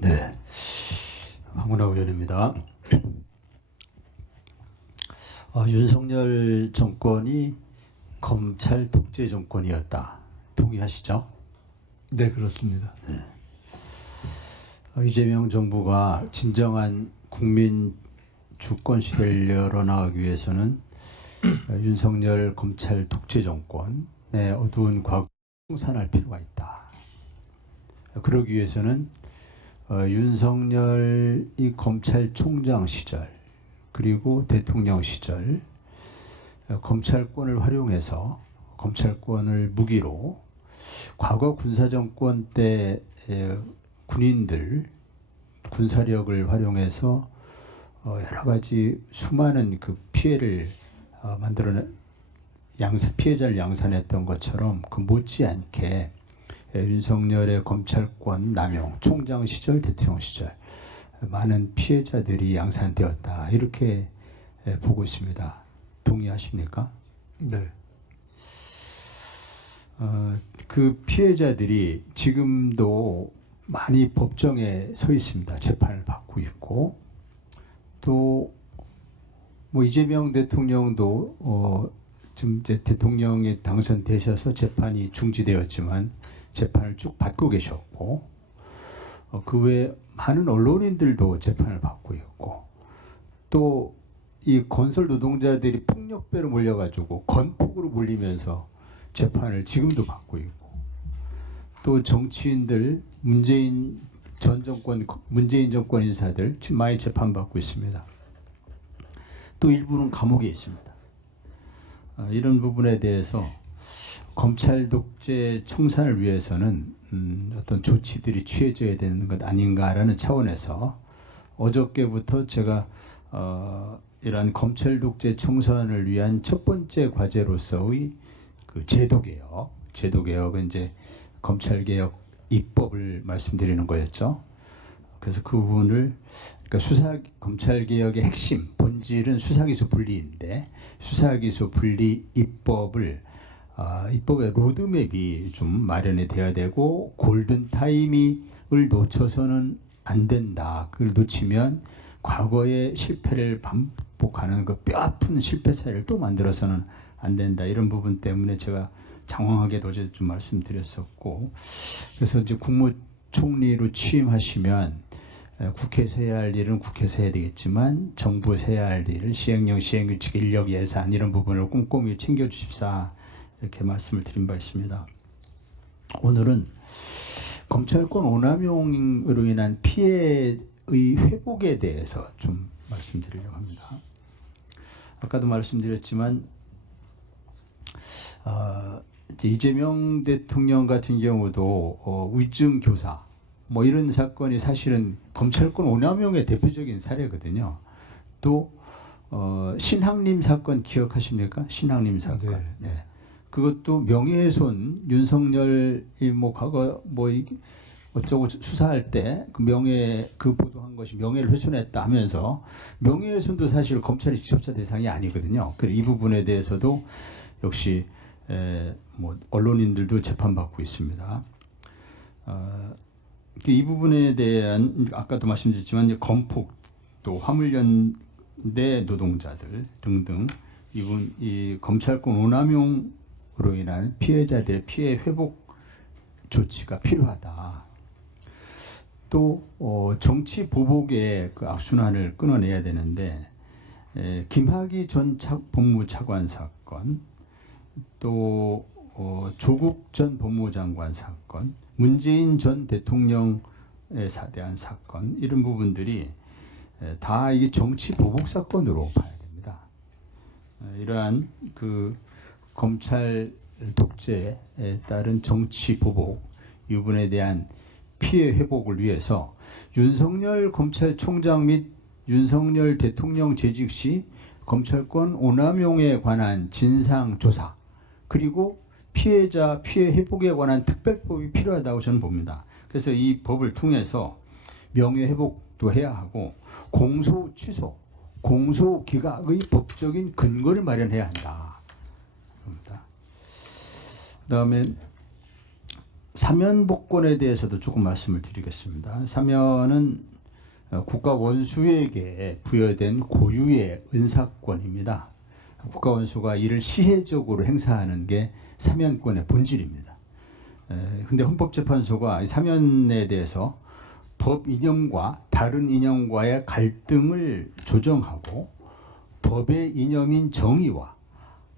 네, 황운하 의원입니다. 윤석열 정권이 검찰 독재 정권이었다. 동의하시죠? 네, 그렇습니다. 이재명 정부가 진정한 국민 주권 시대를 열어나가기 위해서는 윤석열 검찰 독재 정권의 어두운 과거를 청산할 필요가 있다. 그러기 위해서는 윤석열이 검찰총장 시절 그리고 대통령 시절 검찰권을 활용해서 검찰권을 무기로 과거 군사정권 때 군인들 군사력을 활용해서 여러 가지 수많은 그 피해를 만들어낸 피해자를 양산했던 것처럼 그 못지않게 윤석열의 검찰권 남용, 총장 시절, 대통령 시절 많은 피해자들이 양산되었다 이렇게 보고 있습니다. 동의하십니까? 네. 그 피해자들이 지금도 많이 법정에 서 있습니다. 재판을 받고 있고 또 뭐 이재명 대통령도 지금 이제 대통령에 당선되셔서 재판이 중지되었지만 재판을 쭉 받고 계셨고 그 외에 많은 언론인들도 재판을 받고 있고 또 이 건설 노동자들이 폭력배로 몰려가지고 건폭으로 몰리면서 재판을 지금도 받고 있고 또 정치인들 문재인 정권 인사들 지금 많이 재판받고 있습니다. 또 일부는 감옥에 있습니다. 이런 부분에 대해서 검찰 독재 청산을 위해서는 어떤 조치들이 취해져야 되는 것 아닌가라는 차원에서 어저께부터 제가 이러한 검찰 독재 청산을 위한 첫 번째 과제로서의 그 제도개혁은 이제 검찰개혁 입법을 말씀드리는 거였죠. 그래서 그 부분을 그러니까 검찰개혁의 핵심 본질은 수사기소 분리인데 수사기소 분리 입법의 로드맵이 좀 마련이 돼야 되고 골든 타이밍을 놓쳐서는 안 된다. 그걸 놓치면 과거의 실패를 반복하는 그 뼈아픈 실패 사례를 또 만들어서는 안 된다. 이런 부분 때문에 제가 장황하게 어제 좀 말씀드렸었고 그래서 이제 국무총리로 취임하시면 국회에서 해야 할 일은 국회에서 해야 되겠지만 정부에서 해야 할 일을 시행령, 시행규칙, 인력, 예산 이런 부분을 꼼꼼히 챙겨주십사 이렇게 말씀을 드린 바 있습니다. 오늘은 검찰권 오남용으로 인한 피해의 회복에 대해서 좀 말씀드리려고 합니다. 아까도 말씀드렸지만 이제 이재명 대통령 같은 경우도 위증 교사 뭐 이런 사건이 사실은 검찰권 오남용의 대표적인 사례거든요. 또 신학림 사건 기억하십니까? 신학림 사건. 네. 네. 그것도 명예훼손 윤석열이 뭐 과거 뭐 어쩌고 수사할 때 그 보도한 것이 명예를 훼손했다 하면서 명예훼손도 사실 검찰의 직접자 대상이 아니거든요. 그래서 이 부분에 대해서도 역시 뭐 언론인들도 재판받고 있습니다. 이 부분에 대한 아까도 말씀드렸지만 건폭 또 화물연대 노동자들 등등 이 검찰권 오남용으로 인한 피해자들의 피해 회복 조치가 필요하다. 또 정치 보복의 그 악순환을 끊어내야 되는데 김학의 전 법무차관 사건 또 조국 전 법무장관 사건 문재인 전 대통령에 대한 사건 이런 부분들이 다 이게 정치 보복 사건으로 봐야 됩니다. 이러한 그 검찰 독재에 따른 정치 보복 이 부분에 대한 피해 회복을 위해서 윤석열 검찰총장 및 윤석열 대통령 재직 시 검찰권 오남용에 관한 진상 조사 그리고 피해자 피해 회복에 관한 특별법이 필요하다고 저는 봅니다. 그래서 이 법을 통해서 명예 회복도 해야 하고 공소 취소, 공소 기각의 법적인 근거를 마련해야 한다. 그다음에 사면복권에 대해서도 조금 말씀을 드리겠습니다. 사면은 국가 원수에게 부여된 고유의 은사권입니다. 국가 원수가 이를 시혜적으로 행사하는 게 사면권의 본질입니다. 근데 헌법재판소가 이 사면에 대해서 법 이념과 다른 이념과의 갈등을 조정하고 법의 이념인 정의와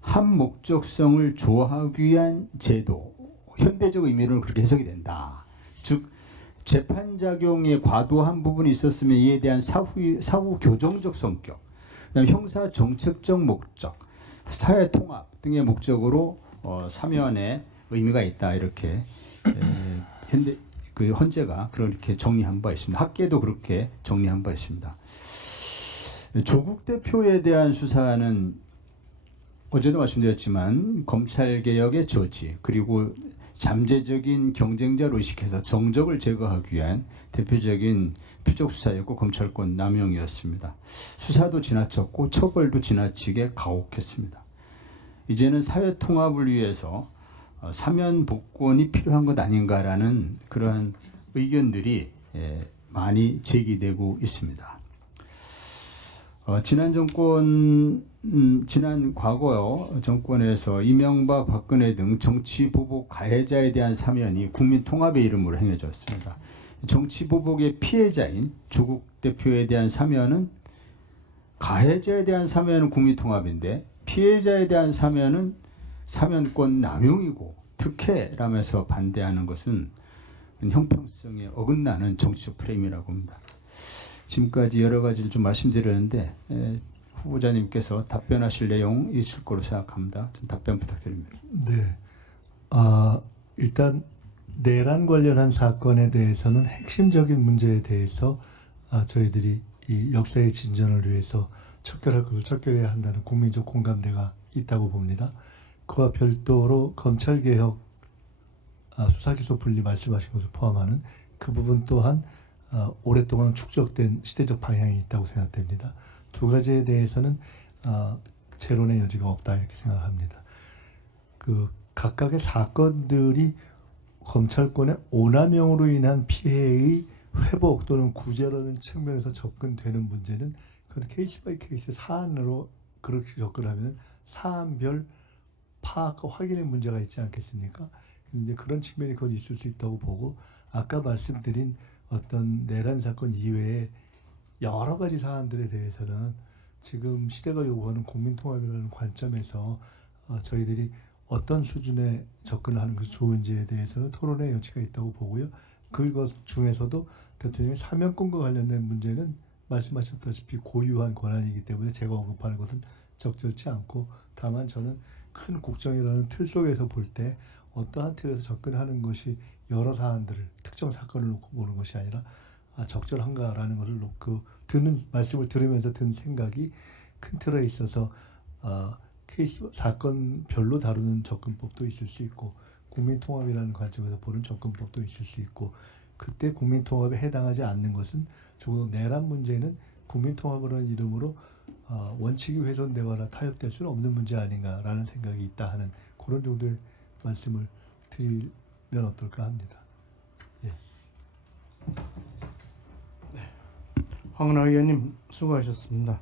한 목적성을 조화하기 위한 제도, 현대적 의미로는 그렇게 해석이 된다. 즉 재판작용에 과도한 부분이 있었으면 이에 대한 사후 교정적 성격, 그다음에 형사 정책적 목적, 사회 통합 등의 목적으로 사면의 의미가 있다. 이렇게 현대 그 헌재가 그렇게 정리한 바 있습니다. 학계도 그렇게 정리한 바 있습니다. 조국 대표에 대한 수사는 어제도 말씀드렸지만 검찰개혁의 저지 그리고 잠재적인 경쟁자로 의식해서 정적을 제거하기 위한 대표적인 표적 수사였고 검찰권 남용이었습니다. 수사도 지나쳤고 처벌도 지나치게 가혹했습니다. 이제는 사회 통합을 위해서 사면 복권이 필요한 것 아닌가라는 그러한 의견들이 많이 제기되고 있습니다. 지난 정권, 지난 과거 정권에서 이명박, 박근혜 등 정치 보복 가해자에 대한 사면이 국민 통합의 이름으로 행해졌습니다. 정치 보복의 피해자인 조국 대표에 대한 사면은 가해자에 대한 사면은 국민 통합인데 피해자에 대한 사면은 사면권 남용이고 특혜라면서 반대하는 것은 형평성에 어긋나는 정치적 프레임이라고 합니다. 지금까지 여러 가지를 좀 말씀드렸는데 후보자님께서 답변하실 내용 있을 거로 생각합니다. 좀 답변 부탁드립니다. 네. 일단 내란 관련한 사건에 대해서는 핵심적인 문제에 대해서 저희들이 이 역사의 진전을 위해서 척결할 것을 척결해야 한다는 국민적 공감대가 있다고 봅니다. 그와 별도로 검찰개혁, 수사기소 분리 말씀하신 것을 포함하는 그 부분 또한 오랫동안 축적된 시대적 방향이 있다고 생각됩니다. 두 가지에 대해서는 재론의 여지가 없다 이렇게 생각합니다. 그 각각의 사건들이 검찰권의 오남용으로 인한 피해의 회복 또는 구제라는 측면에서 접근되는 문제는 그건 케이스 바이 케이스 사안으로 그렇게 접근하면 사안별 파악과 확인의 문제가 있지 않겠습니까? 이제 그런 측면이 곧 있을 수 있다고 보고 아까 말씀드린 어떤 내란 사건 이외에 여러 가지 사안들에 대해서는 지금 시대가 요구하는 국민통합이라는 관점에서 저희들이 어떤 수준의 접근을 하는 것이 좋은지에 대해서는 토론의 여지가 있다고 보고요. 그것 중에서도 대통령의 사면권과 관련된 문제는 말씀하셨다시피 고유한 권한이기 때문에 제가 언급하는 것은 적절치 않고 다만 저는 큰 국정이라는 틀 속에서 볼 때 어떠한 틀에서 접근하는 것이 여러 사안들을 특정 사건을 놓고 보는 것이 아니라 적절한가라는 것을 놓고 말씀을 들으면서 든 생각이 큰 틀에 있어서 케이스 사건별로 다루는 접근법도 있을 수 있고 국민통합이라는 관점에서 보는 접근법도 있을 수 있고 그때 국민통합에 해당하지 않는 것은 조금 내란 문제는 국민통합이라는 이름으로 원칙이 훼손되거나 타협될 수는 없는 문제 아닌가라는 생각이 있다 하는 그런 정도의 말씀을 드리면 어떨까 합니다. 예. 황운하 의원님 수고하셨습니다.